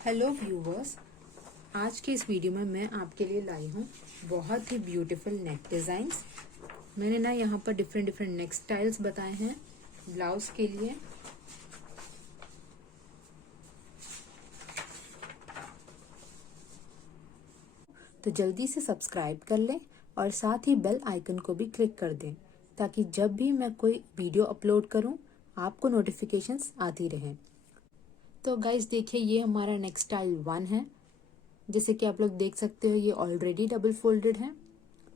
Hello viewers, आज की इस वीडियो में मैं आपके लिए लाई हूँ बहुत ही ब्यूटीफुल नेक डिज़ाइंस। मैंने ना यहाँ पर डिफरेंट डिफरेंट नेक स्टाइल्स बताए हैं ब्लाउज के लिए। तो जल्दी से सब्सक्राइब कर लें और साथ ही बेल आइकन को भी क्लिक कर दें ताकि जब भी मैं कोई वीडियो अपलोड करूँ आपको नोटिफिकेशंस आती रहें। तो गाइस देखिए, ये हमारा नेक स्टाइल 1 है। जैसे कि आप लोग देख सकते हो ये ऑलरेडी डबल फोल्डेड है।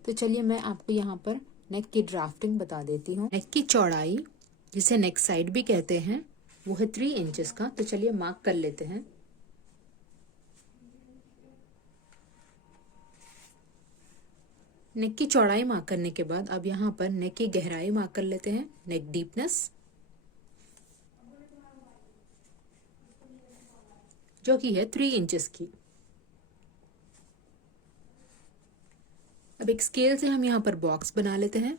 तो चलिए मैं आपको यहाँ पर नेक की ड्राफ्टिंग बता देती हूँ। नेक की चौड़ाई, जिसे नेक साइड भी कहते हैं, वो है 3 इंचेस का। तो चलिए मार्क कर लेते हैं। नेक की चौड़ाई मार्क करने के बाद अब यहाँ पर नेक की गहराई मार्क कर लेते हैं, नेक डीपनेस, जो कि है 3 इंचेस की। अब एक स्केल से हम यहाँ पर बॉक्स बना लेते हैं।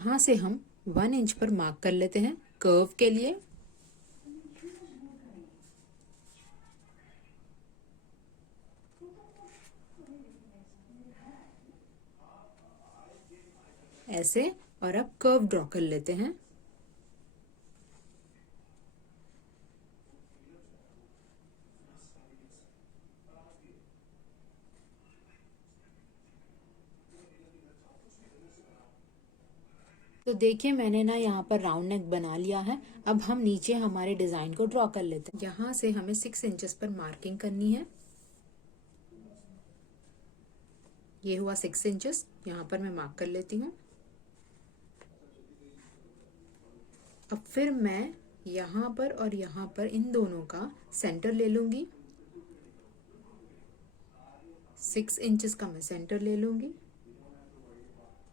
यहाँ से हम 1 इंच पर मार्क कर लेते हैं कर्व के लिए। ऐसे, और अब कर्व ड्रॉ कर लेते हैं। तो देखिए मैंने ना यहाँ पर राउंड नेक बना लिया है। अब हम नीचे हमारे डिजाइन को ड्रॉ कर लेते हैं। यहाँ से हमें 6 इंचेस पर मार्किंग करनी है। ये हुआ 6 इंचेस, यहाँ पर मैं मार्क कर लेती हूँ। अब फिर मैं यहाँ पर और यहाँ पर इन दोनों का सेंटर ले लूंगी। 6 इंचेस का मैं सेंटर ले लूंगी,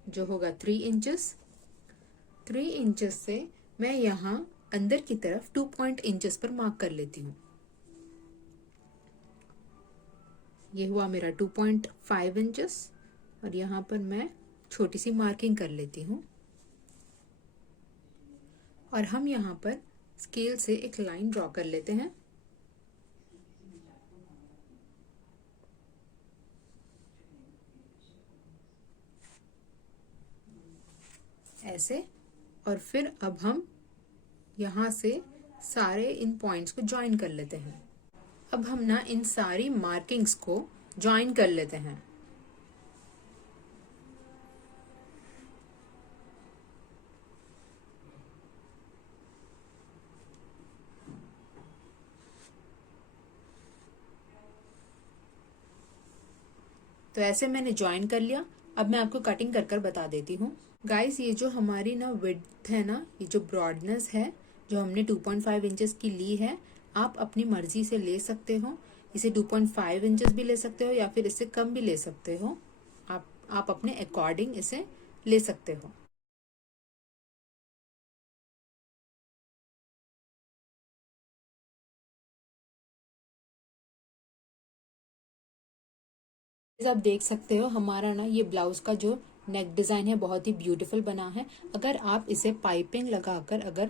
जो होगा 3 इंचेस। 3 इंचेस से मैं यहाँ अंदर की तरफ 2 पॉइंट इंचेस पर मार्क कर लेती हूँ। ये हुआ मेरा 2.5 इंचेस, और यहाँ पर मैं छोटी सी मार्किंग कर लेती हूँ। और हम यहाँ पर स्केल से एक लाइन ड्रॉ कर लेते हैं। ऐसे, और फिर अब हम यहाँ से सारे इन पॉइंट्स को ज्वाइन कर लेते हैं। अब हम ना इन सारी मार्किंग्स को ज्वाइन कर लेते हैं। तो ऐसे मैंने ज्वाइन कर लिया। अब मैं आपको कटिंग कर कर बता देती हूँ। गाइस, ये जो हमारी ना विड्थ है ना, ये जो ब्रॉडनेस है जो हमने 2.5 इंचेस की ली है, आप अपनी मर्जी से ले सकते हो। इसे 2.5 इंचेस भी ले सकते हो या फिर इससे कम भी ले सकते हो। आप अपने अकॉर्डिंग इसे ले सकते हो। आप देख सकते हो हमारा ना ये ब्लाउज का जो नेक डिजाइन है बहुत ही ब्यूटीफुल बना है। अगर आप इसे पाइपिंग लगाकर अगर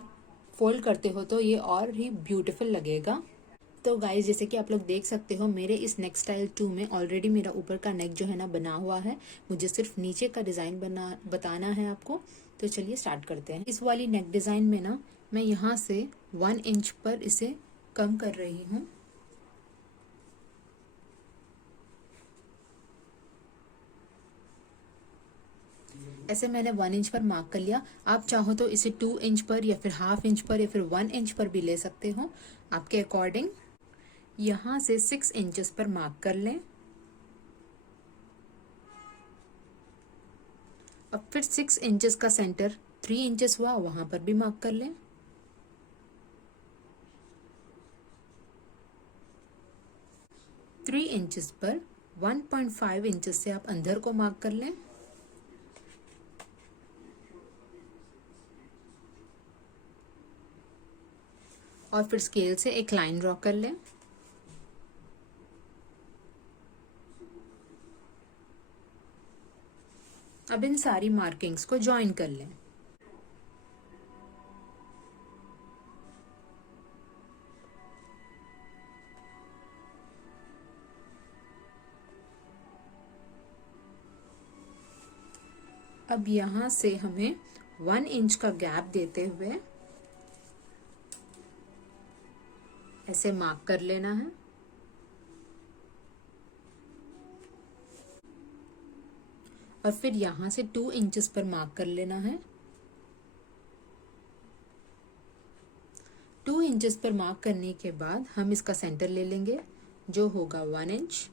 फोल्ड करते हो तो ये और ही ब्यूटीफुल लगेगा। तो गाइस, जैसे कि आप लोग देख सकते हो मेरे इस नेक स्टाइल 2 में ऑलरेडी मेरा ऊपर का नेक जो है ना बना हुआ है। मुझे सिर्फ नीचे का डिजाइन बताना है आपको। तो चलिए स्टार्ट करते हैं। इस वाली नेक डिजाइन में ना मैं यहाँ से 1 इंच पर इसे कम कर रही हूँ। ऐसे मैंने 1 इंच पर मार्क कर लिया। आप चाहो तो इसे 2 इंच पर या फिर हाफ इंच पर या फिर 1 इंच पर भी ले सकते हो, आपके अकॉर्डिंग। यहाँ से 6 इंचेस पर मार्क कर लें। अब फिर 6 इंचेस का सेंटर 3 इंचेस हुआ, वहां पर भी मार्क कर लें। थ्री इंचेस पर 1.5 इंचेस से आप अंदर को मार्क कर लें। और फिर स्केल से एक लाइन ड्रॉ कर लें। अब इन सारी मार्किंग्स को ज्वाइन कर लें। अब यहाँ से हमें 1 इंच का गैप देते हुए ऐसे मार्क कर लेना है। और फिर यहाँ से 2 इंचेस पर मार्क कर लेना है। 2 इंचेस पर मार्क करने के बाद हम इसका सेंटर ले लेंगे जो होगा 1 इंच।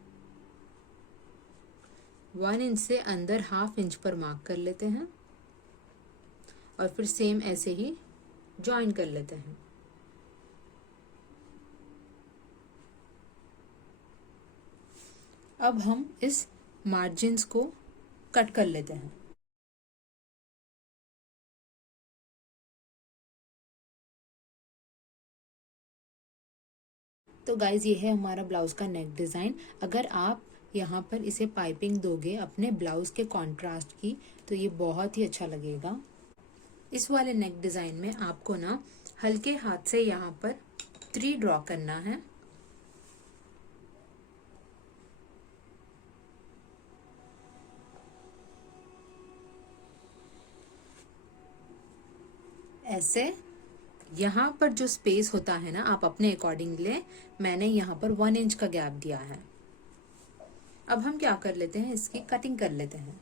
1 इंच से अंदर हाफ इंच पर मार्क कर लेते हैं और फिर सेम ऐसे ही ज्वाइन कर लेते हैं। अब हम इस मार्जिन्स को कट कर लेते हैं। तो गाइज ये है हमारा ब्लाउज का नेक डिज़ाइन। अगर आप यहाँ पर इसे पाइपिंग दोगे अपने ब्लाउज के कॉन्ट्रास्ट की तो ये बहुत ही अच्छा लगेगा। इस वाले नेक डिज़ाइन में आपको ना हल्के हाथ से यहाँ पर 3 ड्रॉ करना है। ऐसे यहाँ पर जो स्पेस होता है ना आप अपने अकॉर्डिंग लें। मैंने यहाँ पर 1 इंच का गैप दिया है। अब हम क्या कर लेते हैं, इसकी कटिंग कर लेते हैं।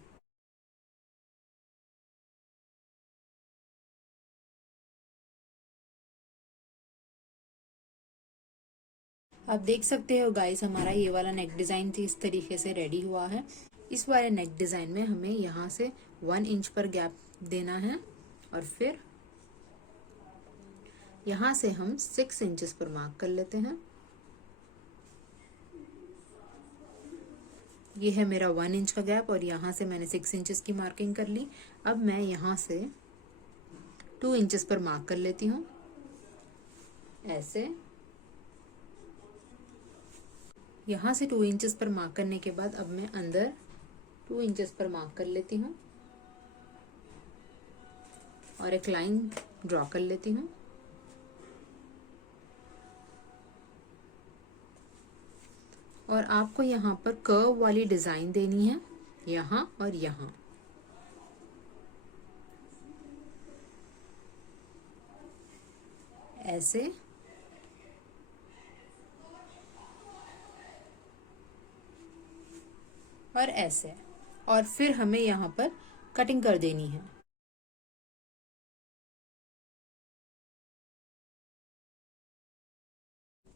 आप देख सकते हो गाइस हमारा ये वाला नेक डिज़ाइन इस तरीके से रेडी हुआ है। इस वाले नेक डिज़ाइन में हमें यहाँ से 1 इंच पर गैप देना है और फिर यहाँ से हम 6 इंचेस पर मार्क कर लेते हैं। ये है मेरा 1 इंच का गैप और यहाँ से मैंने 6 इंचेस की मार्किंग कर ली। अब मैं यहाँ से 2 इंचेस पर मार्क कर लेती हूँ ऐसे। यहाँ से 2 इंचेस पर मार्क करने के बाद अब मैं अंदर 2 इंचेस पर मार्क कर लेती हूँ और एक लाइन ड्रॉ कर लेती हूँ। और आपको यहाँ पर कर्व वाली डिज़ाइन देनी है, यहाँ और यहाँ। ऐसे और ऐसे, और फिर हमें यहाँ पर कटिंग कर देनी है।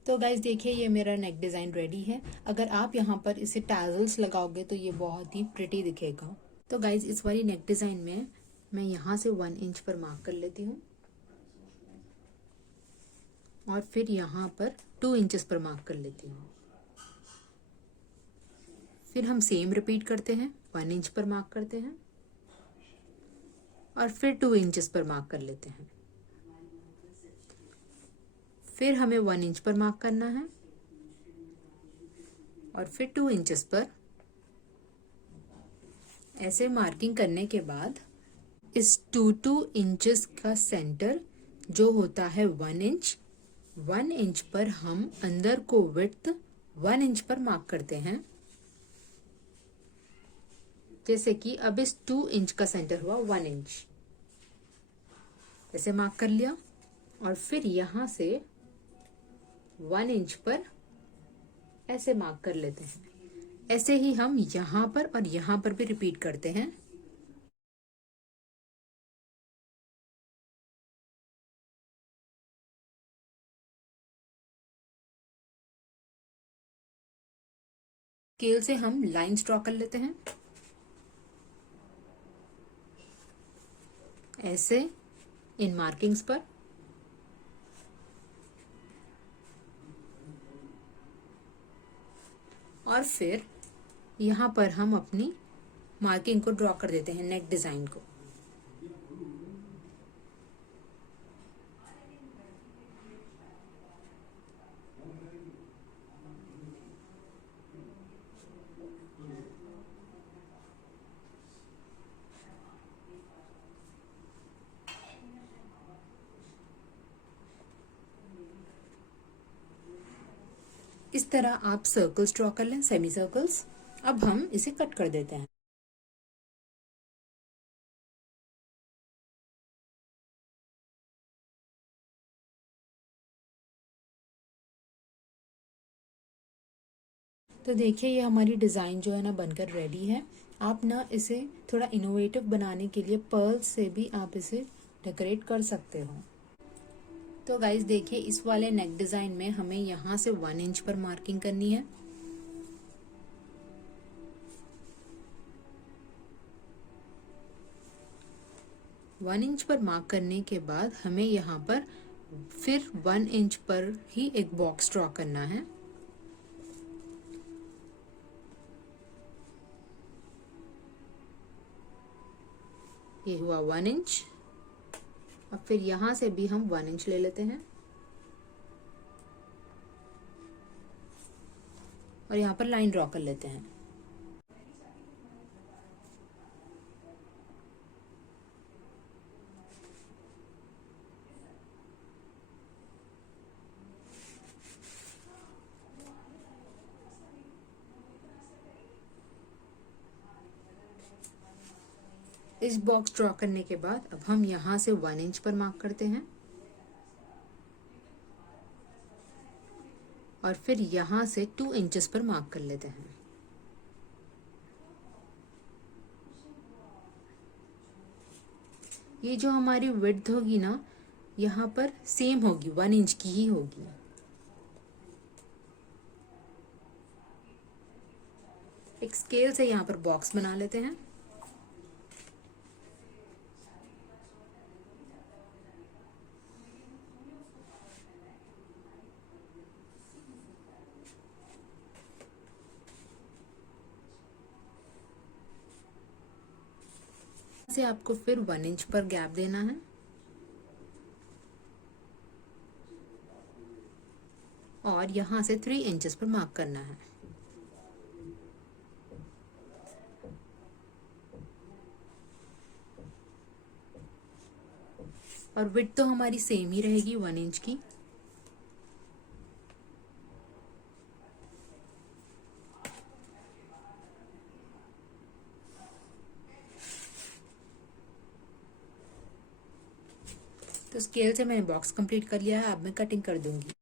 तो गाइज देखिए ये मेरा नेक डिज़ाइन रेडी है। अगर आप यहाँ पर इसे टैजल्स लगाओगे तो ये बहुत ही प्रिटी दिखेगा। तो गाइज इस वाली नेक डिज़ाइन में मैं यहाँ से 1 इंच पर मार्क कर लेती हूँ और फिर यहाँ पर 2 इंचेस पर मार्क कर लेती हूँ। फिर हम सेम रिपीट करते हैं, 1 इंच पर मार्क करते हैं और फिर 2 इंचेस पर मार्क कर लेते हैं। फिर हमें 1 इंच पर मार्क करना है और फिर 2 इंचेस पर। ऐसे मार्किंग करने के बाद इस 2 इंचेस का सेंटर जो होता है 1 इंच, 1 इंच पर हम अंदर को विड्थ 1 इंच पर मार्क करते हैं। जैसे कि अब इस 2 इंच का सेंटर हुआ 1 इंच, ऐसे मार्क कर लिया और फिर यहाँ से 1 इंच पर ऐसे मार्क कर लेते हैं। ऐसे ही हम यहाँ पर और यहाँ पर भी रिपीट करते हैं। स्केल से हम लाइंस ड्रॉ कर लेते हैं ऐसे इन मार्किंग्स पर। और फिर यहाँ पर हम अपनी मार्किंग को ड्रॉ कर देते हैं, नेक डिज़ाइन को। इस तरह आप सर्कल्स ड्रॉ कर लें, सेमी सर्कल्स। अब हम इसे कट कर देते हैं। तो देखिए ये हमारी डिज़ाइन जो है ना बनकर रेडी है। आप ना इसे थोड़ा इनोवेटिव बनाने के लिए पर्ल से भी आप इसे डेकोरेट कर सकते हो। तो गाइज देखिए इस वाले नेक डिज़ाइन में हमें यहाँ से 1 इंच पर मार्किंग करनी है। वन इंच पर मार्क करने के बाद हमें यहाँ पर फिर 1 इंच पर ही एक बॉक्स ड्रॉ करना है। ये हुआ 1 इंच। अब फिर यहाँ से भी हम 1 इंच ले लेते हैं और यहाँ पर लाइन ड्रॉ कर लेते हैं। इस बॉक्स ड्रॉ करने के बाद अब हम यहाँ से 1 इंच पर मार्क करते हैं और फिर यहाँ से 2 इंचेस पर मार्क कर लेते हैं। ये जो हमारी विड्थ होगी ना यहाँ पर सेम होगी, 1 इंच की ही होगी। एक स्केल से यहाँ पर बॉक्स बना लेते हैं। से आपको फिर 1 इंच पर गैप देना है और यहाँ से 3 इंचेस पर मार्क करना है। और विड्थ तो हमारी सेम ही रहेगी 1 इंच की। तो स्केल से मैंने बॉक्स कंप्लीट कर लिया है। अब मैं कटिंग कर दूंगी।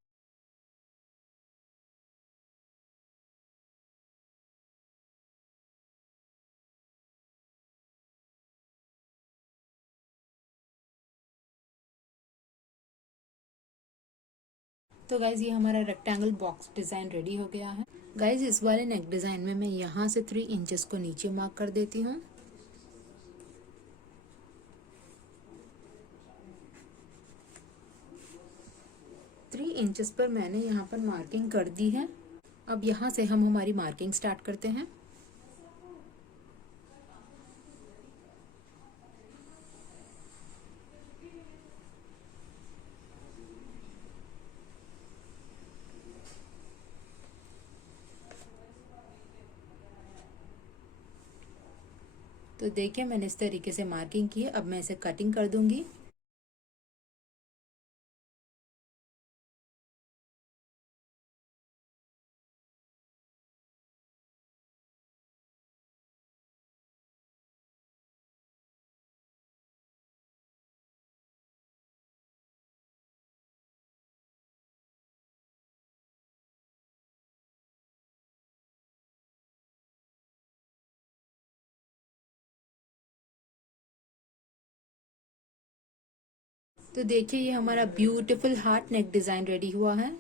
तो गाइज ये हमारा रेक्टेंगल बॉक्स डिज़ाइन रेडी हो गया है। गाइज इस वाले नेक डिज़ाइन में मैं यहाँ से 3 इंचेस को नीचे मार्क कर देती हूँ। थ्री इंचेस पर मैंने यहाँ पर मार्किंग कर दी है। अब यहाँ से हम हमारी मार्किंग स्टार्ट करते हैं। तो देखिए मैंने इस तरीके से मार्किंग की है। अब मैं इसे कटिंग कर दूंगी। तो देखिए ये हमारा ब्यूटीफुल हार्ट नेक डिज़ाइन रेडी हुआ है।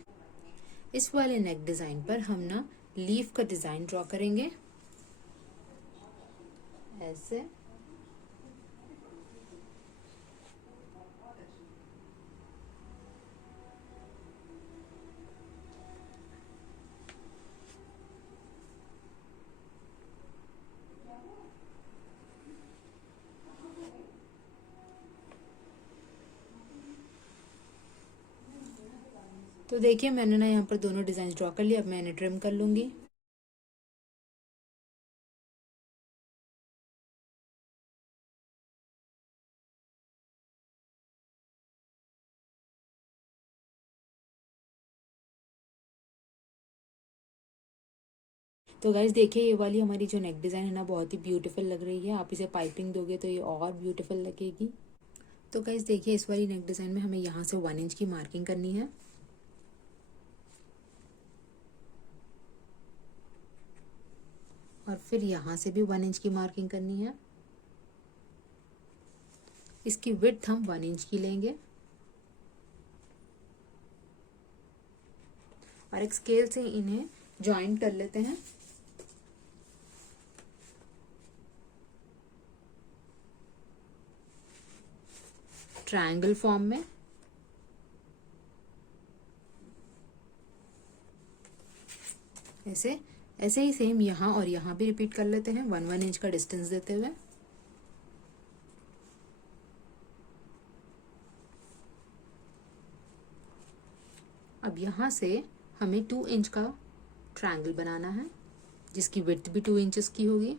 इस वाले नेक डिज़ाइन पर हम ना लीफ का डिज़ाइन ड्रॉ करेंगे ऐसे। तो देखिए मैंने ना यहाँ पर दोनों डिज़ाइन ड्रॉ कर लिए। अब मैं इन्हें ट्रिम कर लूँगी। तो गाइज देखिए ये वाली हमारी जो नेक डिज़ाइन है ना बहुत ही ब्यूटीफुल लग रही है। आप इसे पाइपिंग दोगे तो ये और ब्यूटीफुल लगेगी। तो गाइज देखिए इस वाली नेक डिज़ाइन में हमें यहाँ से 1 इंच की मार्किंग करनी है। फिर यहाँ से भी 1 इंच की मार्किंग करनी है। इसकी विड्थ हम 1 इंच की लेंगे और एक स्केल से इन्हें ज्वाइन कर लेते हैं। ट्रायंगल फॉर्म में। ऐसे ऐसे ही सेम यहाँ और यहाँ भी रिपीट कर लेते हैं 1 इंच का डिस्टेंस देते हुए। अब यहाँ से हमें 2 इंच का ट्रायंगल बनाना है जिसकी विड्थ भी 2 इंचेस की होगी।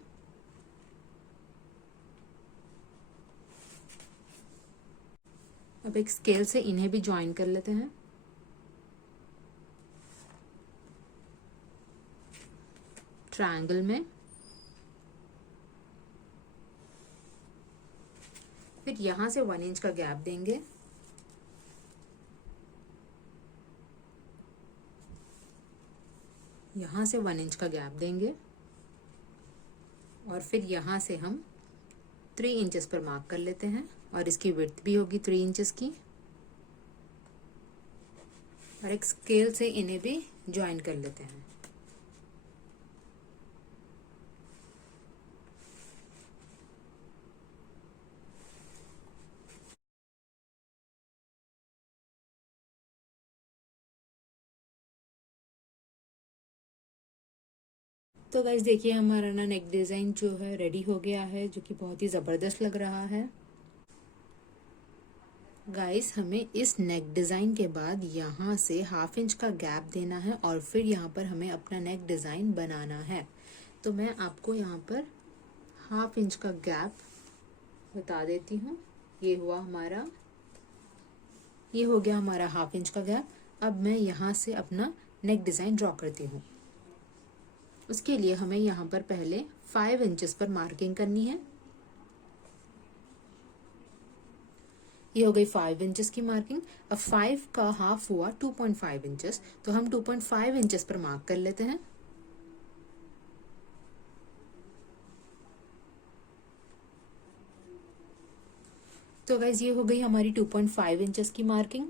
अब एक स्केल से इन्हें भी ज्वाइन कर लेते हैं। ट्रायंगल में। फिर यहां से 1 इंच का गैप देंगे। यहाँ से 1 इंच का गैप देंगे और फिर यहाँ से हम 3 इंचेस पर मार्क कर लेते हैं और इसकी विड्थ भी होगी 3 इंचेस की। और एक स्केल से इन्हें भी ज्वाइन कर लेते हैं। तो गाइस देखिए हमारा ना नेक डिज़ाइन जो है रेडी हो गया है, जो कि बहुत ही ज़बरदस्त लग रहा है। गाइस हमें इस नेक डिज़ाइन के बाद यहाँ से 1/2 इंच का गैप देना है और फिर यहाँ पर हमें अपना नेक डिज़ाइन बनाना है। तो मैं आपको यहाँ पर 1/2 इंच का गैप बता देती हूँ। ये हो गया हमारा 1/2 इंच का गैप। अब मैं यहाँ से अपना नेक डिज़ाइन ड्रॉ करती हूँ। उसके लिए हमें यहाँ पर पहले 5 इंचेस पर मार्किंग करनी है। ये हो गई 5 इंचेस की मार्किंग। अब 5 का हाफ हुआ 2.5 इंचेस, तो हम 2.5 इंचेस पर मार्क कर लेते हैं। तो गाइज ये हो गई हमारी 2.5 इंचेस की मार्किंग।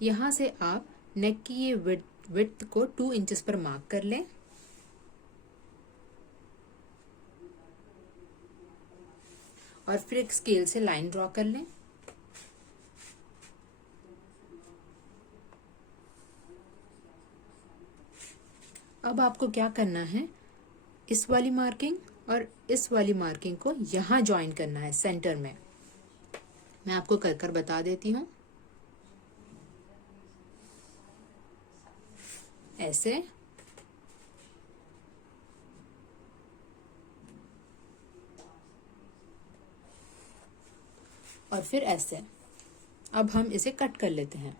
यहाँ से आप नेक की ये विड्थ को 2 इंचेस पर मार्क कर लें। और फिर एक स्केल से लाइन ड्रॉ कर लें। अब आपको क्या करना है, इस वाली मार्किंग और इस वाली मार्किंग को यहाँ ज्वाइन करना है सेंटर में। मैं आपको कर कर बता देती हूँ। ऐसे और फिर ऐसे। अब हम इसे कट कर लेते हैं।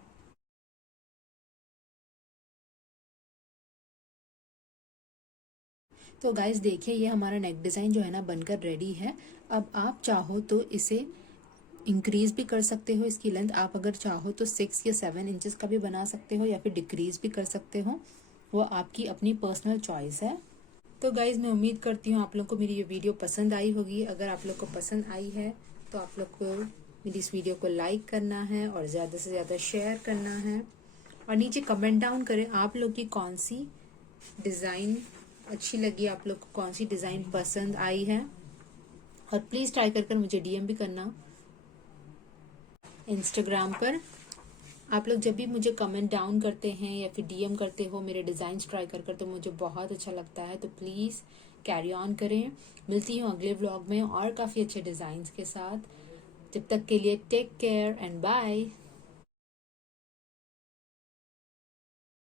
तो गाइस देखिए ये हमारा नेक डिज़ाइन जो है ना बनकर रेडी है। अब आप चाहो तो इसे इंक्रीज भी कर सकते हो, इसकी लेंथ आप अगर चाहो तो 6 या 7 इंचेस का भी बना सकते हो या फिर डिक्रीज भी कर सकते हो, वो आपकी अपनी पर्सनल चॉइस है। तो गाइज मैं उम्मीद करती हूँ आप लोग को मेरी ये वीडियो पसंद आई होगी। अगर आप लोग को पसंद आई है तो आप लोग को मेरी इस वीडियो को लाइक करना है और ज़्यादा से ज़्यादा शेयर करना है और नीचे कमेंट डाउन करें आप लोग की कौन सी डिज़ाइन अच्छी लगी, आप लोग को कौन सी डिज़ाइन पसंद आई है। और प्लीज़ ट्राई कर मुझे डीएम भी करना इंस्टाग्राम पर। आप लोग जब भी मुझे कमेंट डाउन करते हैं या फिर डीएम करते हो मेरे डिज़ाइंस ट्राई कर तो मुझे बहुत अच्छा लगता है। तो प्लीज़ कैरी ऑन करें। मिलती हूँ अगले व्लॉग में और काफ़ी अच्छे डिज़ाइंस के साथ। जब तक के लिए टेक केयर एंड बाय।